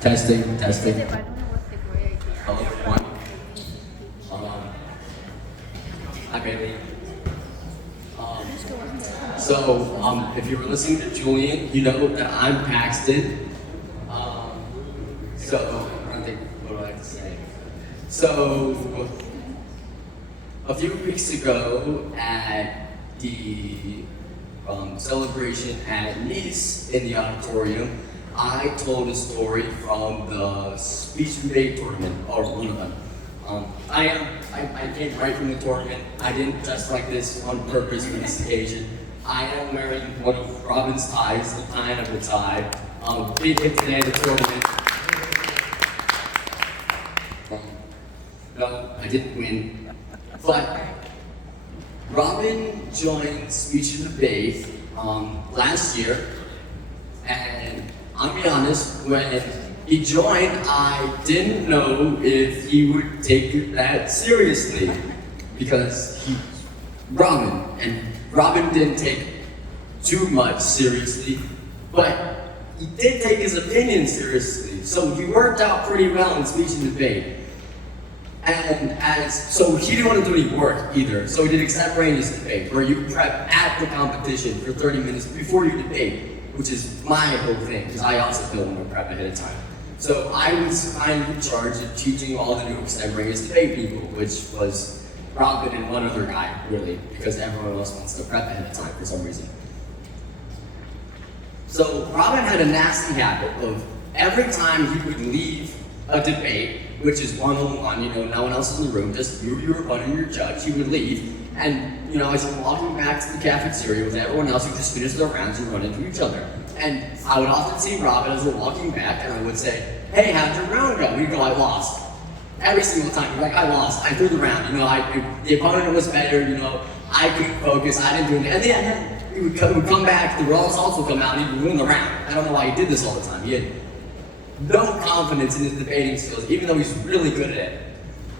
Testing, testing. But I don't know what's the great idea. Hello, everyone. Um, Hi, Bailey. If you were listening to Julian, you know that I'm Paxton. I think, what do I have to say? So, a few weeks ago at the celebration at Nice in the auditorium, I told a story from the speech and debate tournament, or one of them. I came right from the tournament. I didn't dress like this on purpose for this occasion. I am wearing one of Robin's ties, the pineapple tie. Big hit today at the tournament. No, I didn't win. But Robin joined speech and debate last year, and I'll be honest, when he joined, I didn't know if he would take it that seriously because he's Robin, and Robin didn't take too much seriously, but he did take his opinion seriously, so he worked out pretty well in speech and debate. So he didn't want to do any work either, so he did extemporaneous debate, where you prep at the competition for 30 minutes before you debate, which is my whole thing, because I also don't want to prep ahead of time. So I was kind of in charge of teaching all the new extemporaneous debate people, which was Robin and one other guy, really, because everyone else wants to prep ahead of time for some reason. So Robin had a nasty habit of every time he would leave a debate, which is one-on-one, no one else in the room, just you were one and your judge, he would leave, and as you're walking back to the cafeteria with everyone else who just finished their rounds, you run into each other. And I would often see Robin as we're walking back, and I would say, "Hey, how'd your round go?" He'd go, "I lost." Every single time, he'd be like, "I lost, I threw the round, the opponent was better, I couldn't focus, I didn't do anything." And then he would come back, the results would come out, and he'd win the round. I don't know why he did this all the time. He had no confidence in his debating skills, even though he's really good at it.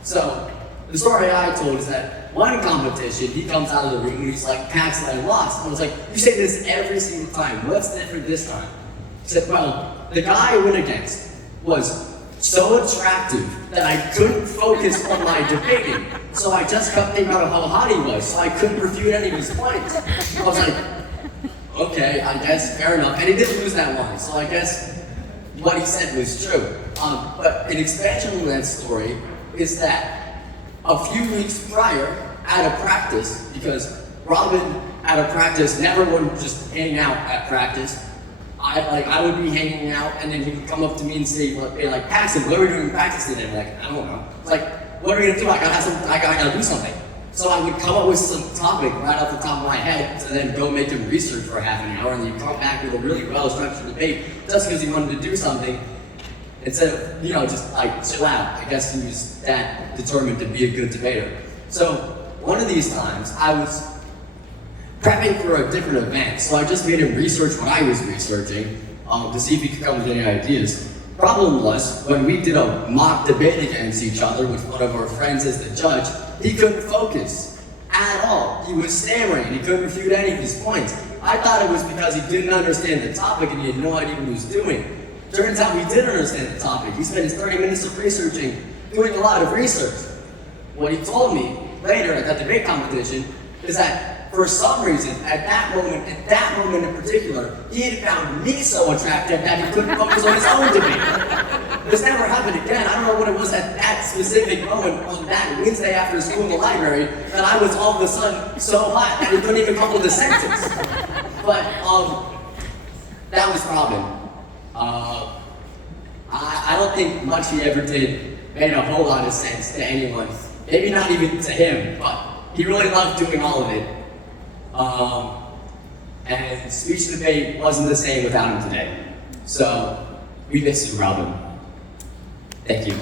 So, the story I told is that one competition, he comes out of the room and he's like, "Paxton, I lost." I was like, "You say this every single time, what's different this time?" He said, "Well, the guy I went against was so attractive that I couldn't focus on my debating. So I just kept thinking about how hot he was, so I couldn't refute any of his points." I was like, okay, I guess, fair enough. And he did lose that one, so I guess what he said was true. But an expansion of that story is that a few weeks prior, at a practice, because Robin at a practice never would just hang out at practice. I would be hanging out, and then he would come up to me and say, like, "Paxton, what are we doing in practice today?" I'm like, "I don't know." It's like, "What are we gonna do? I gotta do something." So I would come up with some topic right off the top of my head to then go make him research for half an hour, and then come back with a really well-structured debate just because he wanted to do something instead of, just like chill out. I guess he was that determined to be a good debater. So one of these times, I was prepping for a different event, so I just made him research what I was researching to see if he could come with any ideas. Problem was, when we did a mock debate against each other with one of our friends as the judge, he couldn't focus at all. He was stammering, he couldn't refute any of his points. I thought it was because he didn't understand the topic and he had no idea what he was doing. Turns out he did understand the topic. He spent his 30 minutes of researching, doing a lot of research. What he told me later at that debate competition is that for some reason, at that moment in particular, he had found me so attractive that he couldn't focus on his own debate. This never happened again. I don't know what it was at that specific moment on that Wednesday after school in the library that I was all of a sudden so hot that he couldn't even couple the sentence. But that was Robin. I don't think much he ever did made a whole lot of sense to anyone. Maybe not even to him, but he really loved doing all of it. And speech and debate wasn't the same without him today. So, we miss you, Robin. Thank you.